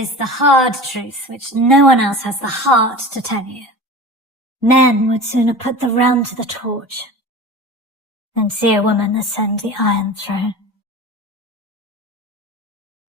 is the hard truth which no one else has the heart to tell you. Men would sooner put the realm to the torch than see a woman ascend the Iron Throne.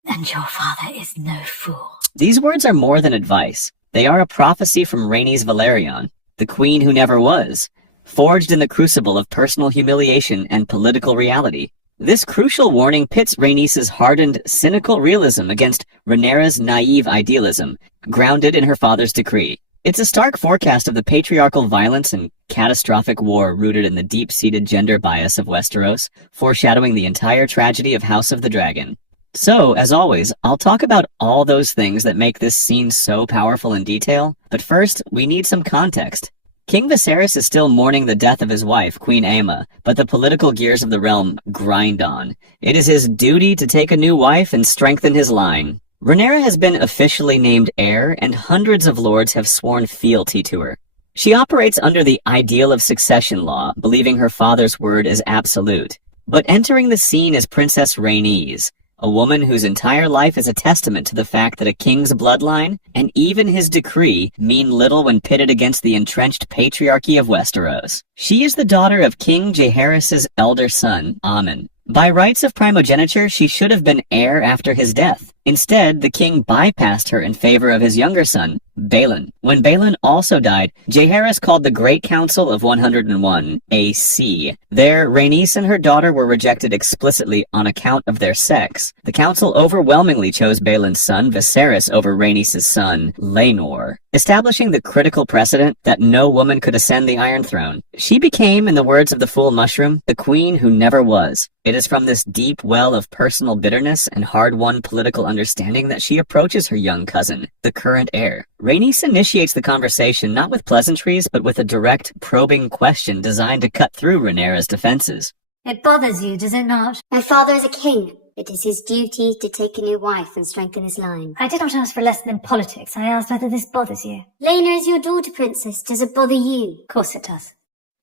And your father is no fool. These words are more than advice. They are a prophecy from Rhaenys Velaryon, the queen who never was, forged in the crucible of personal humiliation and political reality. This crucial warning pits Rhaenys' hardened, cynical realism against Rhaenyra's naive idealism, grounded in her father's decree. It's a stark forecast of the patriarchal violence and catastrophic war rooted in the deep-seated gender bias of Westeros, foreshadowing the entire tragedy of House of the Dragon. So, as always, I'll talk about all those things that make this scene so powerful in detail, but first, we need some context. King Viserys is still mourning the death of his wife, Queen Aemma, but the political gears of the realm grind on. It is his duty to take a new wife and strengthen his line. Rhaenyra has been officially named heir, and hundreds of lords have sworn fealty to her. She operates under the ideal of succession law, believing her father's word is absolute. But entering the scene is Princess Rhaenys, a woman whose entire life is a testament to the fact that a king's bloodline, and even his decree, mean little when pitted against the entrenched patriarchy of Westeros. She is the daughter of King Jaehaerys' elder son, Aemon. By rights of primogeniture, she should have been heir after his death. Instead, the king bypassed her in favor of his younger son, Balon. When Balon also died, Jaehaerys called the Great Council of 101 AC. There, Rhaenys and her daughter were rejected explicitly on account of their sex. The council overwhelmingly chose Balon's son, Viserys, over Rhaenys' son, Laenor, establishing the critical precedent that no woman could ascend the Iron Throne. She became, in the words of the Fool Mushroom, the queen who never was. It is from this deep well of personal bitterness and hard-won political understanding that she approaches her young cousin, the current heir. Rhaenys initiates the conversation not with pleasantries, but with a direct, probing question designed to cut through Rhaenyra's defenses. It bothers you, does it not? My father is a king. It is his duty to take a new wife and strengthen his line. I did not ask for a lesson in politics. I asked whether this bothers you. Laena is your daughter, princess. Does it bother you? Of course it does.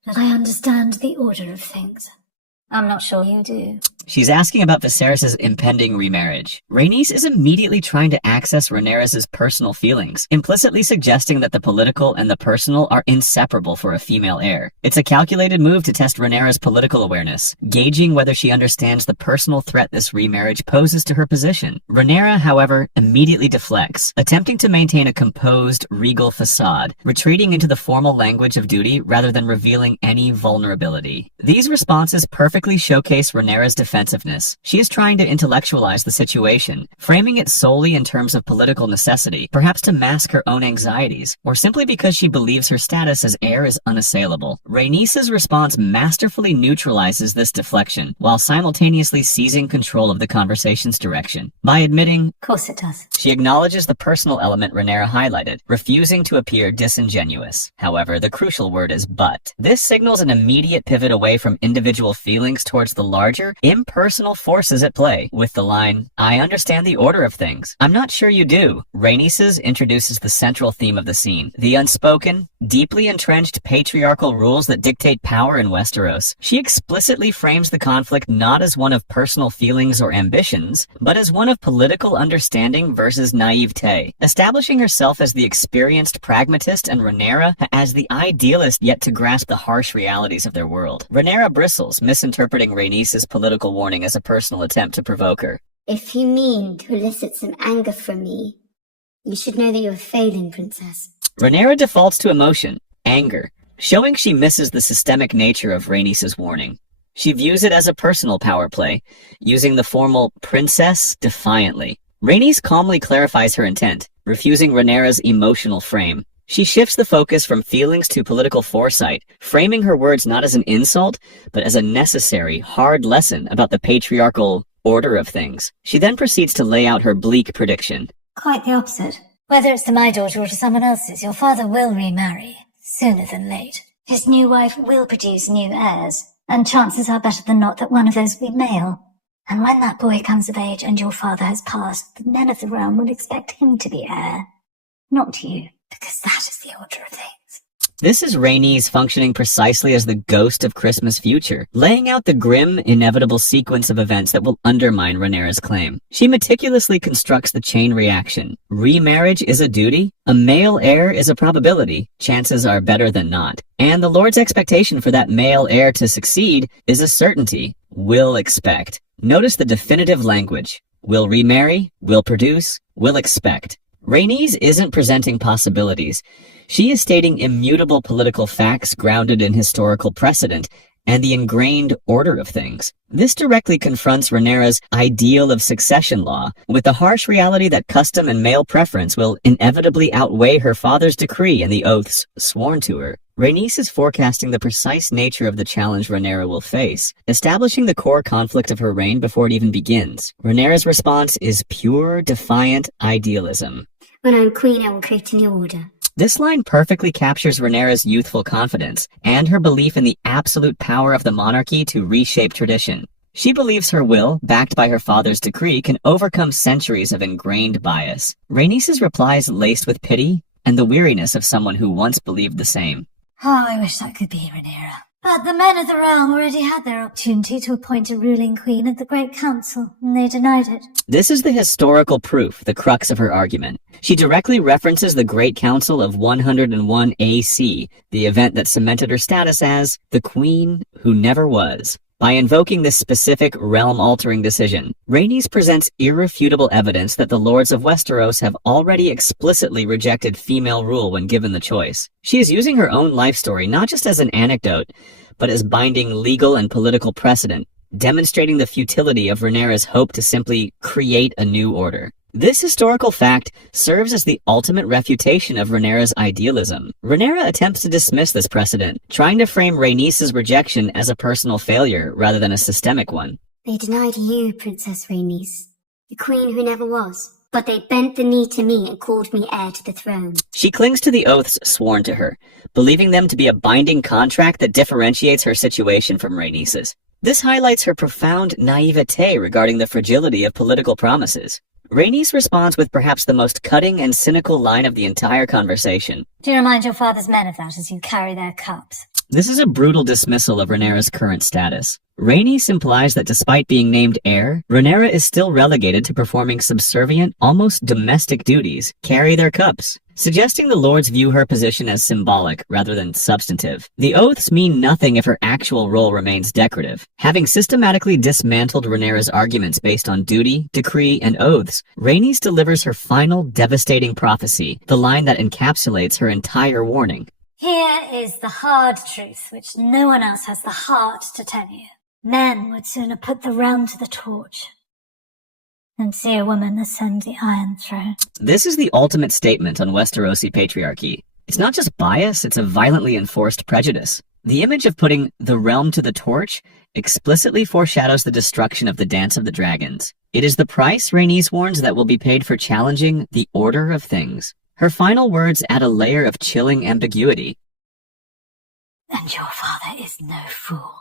But I understand the order of things. I'm not sure you do. She's asking about Viserys' impending remarriage. Rhaenys is immediately trying to access Rhaenyra's personal feelings, implicitly suggesting that the political and the personal are inseparable for a female heir. It's a calculated move to test Rhaenyra's political awareness, gauging whether she understands the personal threat this remarriage poses to her position. Rhaenyra, however, immediately deflects, attempting to maintain a composed, regal facade, retreating into the formal language of duty rather than revealing any vulnerability. These responses perfectly showcase Rhaenyra's defensiveness. She is trying to intellectualize the situation, framing it solely in terms of political necessity, perhaps to mask her own anxieties, or simply because she believes her status as heir is unassailable. Rhaenys' response masterfully neutralizes this deflection, while simultaneously seizing control of the conversation's direction. By admitting, of course it does, she acknowledges the personal element Rhaenyra highlighted, refusing to appear disingenuous. However, the crucial word is but. This signals an immediate pivot away from individual feelings towards the larger, impersonal forces at play, with the line, "I understand the order of things." "I'm not sure you do." Rhaenys introduces the central theme of the scene, the unspoken, deeply entrenched patriarchal rules that dictate power in Westeros. She explicitly frames the conflict not as one of personal feelings or ambitions, but as one of political understanding versus naivete, establishing herself as the experienced pragmatist and Rhaenyra as the idealist yet to grasp the harsh realities of their world. Rhaenyra bristles, misinterpreting Rhaenys' political warning as a personal attempt to provoke her. If you mean to elicit some anger from me, you should know that you are failing, princess. Rhaenyra defaults to emotion, anger, showing she misses the systemic nature of Rhaenys' warning. She views it as a personal power play, using the formal princess defiantly. Rhaenys calmly clarifies her intent, refusing Rhaenyra's emotional frame. She shifts the focus from feelings to political foresight, framing her words not as an insult, but as a necessary, hard lesson about the patriarchal order of things. She then proceeds to lay out her bleak prediction. Quite the opposite. Whether it's to my daughter or to someone else's, your father will remarry, sooner than late. His new wife will produce new heirs, and chances are better than not that one of those will be male. And when that boy comes of age and your father has passed, the men of the realm will expect him to be heir, not you. Because that is the order of things. This is Rhaenys functioning precisely as the ghost of Christmas future, laying out the grim, inevitable sequence of events that will undermine Rhaenyra's claim. She meticulously constructs the chain reaction. Remarriage is a duty, a male heir is a probability, chances are better than not. And the Lord's expectation for that male heir to succeed is a certainty, will expect. Notice the definitive language. Will remarry, will produce, will expect. Rhaenys isn't presenting possibilities. She is stating immutable political facts grounded in historical precedent and the ingrained order of things. This directly confronts Rhaenyra's ideal of succession law with the harsh reality that custom and male preference will inevitably outweigh her father's decree and the oaths sworn to her. Rhaenys is forecasting the precise nature of the challenge Rhaenyra will face, establishing the core conflict of her reign before it even begins. Rhaenyra's response is pure, defiant idealism. When I'm queen, I will create a new order. This line perfectly captures Rhaenyra's youthful confidence and her belief in the absolute power of the monarchy to reshape tradition. She believes her will, backed by her father's decree, can overcome centuries of ingrained bias. Rhaenys' reply is laced with pity and the weariness of someone who once believed the same. Oh, I wish that could be Rhaenyra. But the men of the realm already had their opportunity to appoint a ruling queen at the Great Council, and they denied it. This is the historical proof, the crux of her argument. She directly references the Great Council of 101 AC, the event that cemented her status as the queen who never was. By invoking this specific realm-altering decision, Rhaenys presents irrefutable evidence that the Lords of Westeros have already explicitly rejected female rule when given the choice. She is using her own life story not just as an anecdote, but as binding legal and political precedent, demonstrating the futility of Rhaenyra's hope to simply create a new order. This historical fact serves as the ultimate refutation of Rhaenyra's idealism. Rhaenyra attempts to dismiss this precedent, trying to frame Rhaenys' rejection as a personal failure rather than a systemic one. They denied you, Princess Rhaenys, the queen who never was. But they bent the knee to me and called me heir to the throne. She clings to the oaths sworn to her, believing them to be a binding contract that differentiates her situation from Rhaenys'. This highlights her profound naivete regarding the fragility of political promises. Rhaenys responds with perhaps the most cutting and cynical line of the entire conversation. Do you remind your father's men of that as you carry their cups? This is a brutal dismissal of Rhaenyra's current status. Rhaenys implies that despite being named heir, Rhaenyra is still relegated to performing subservient, almost domestic duties, carry their cups, suggesting the lords view her position as symbolic rather than substantive. The oaths mean nothing if her actual role remains decorative. Having systematically dismantled Rhaenyra's arguments based on duty, decree, and oaths, Rhaenys delivers her final devastating prophecy, the line that encapsulates her entire warning. Here is the hard truth which no one else has the heart to tell you. Men would sooner put the realm to the torch than see a woman ascend the Iron Throne. This is the ultimate statement on Westerosi patriarchy. It's not just bias, it's a violently enforced prejudice. The image of putting the realm to the torch explicitly foreshadows the destruction of the Dance of the Dragons. It is the price, Rhaenys warns, that will be paid for challenging the order of things. Her final words add a layer of chilling ambiguity. And your father is no fool.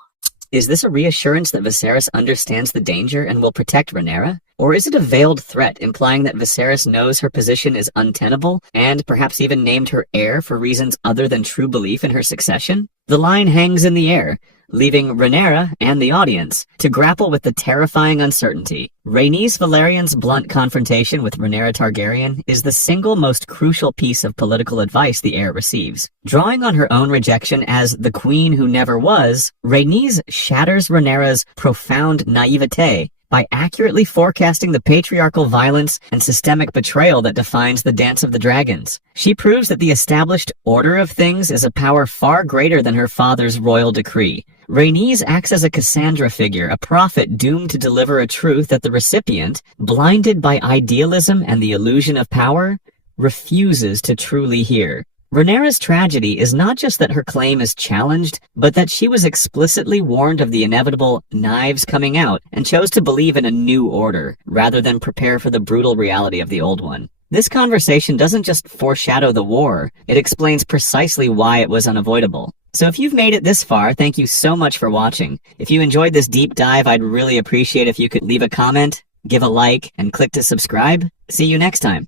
Is this a reassurance that Viserys understands the danger and will protect Rhaenyra? Or is it a veiled threat implying that Viserys knows her position is untenable and perhaps even named her heir for reasons other than true belief in her succession? The line hangs in the air, leaving Rhaenyra and the audience to grapple with the terrifying uncertainty. Rhaenys Valyrian's blunt confrontation with Rhaenyra Targaryen is the single most crucial piece of political advice the heir receives. Drawing on her own rejection as the queen who never was, Rhaenys shatters Rhaenyra's profound naivete by accurately forecasting the patriarchal violence and systemic betrayal that defines the Dance of the Dragons. She proves that the established order of things is a power far greater than her father's royal decree. Rhaenys acts as a Cassandra figure, a prophet doomed to deliver a truth that the recipient, blinded by idealism and the illusion of power, refuses to truly hear. Rhaenyra's tragedy is not just that her claim is challenged, but that she was explicitly warned of the inevitable knives coming out and chose to believe in a new order, rather than prepare for the brutal reality of the old one. This conversation doesn't just foreshadow the war, it explains precisely why it was unavoidable. So if you've made it this far, thank you so much for watching. If you enjoyed this deep dive, I'd really appreciate if you could leave a comment, give a like, and click to subscribe. See you next time.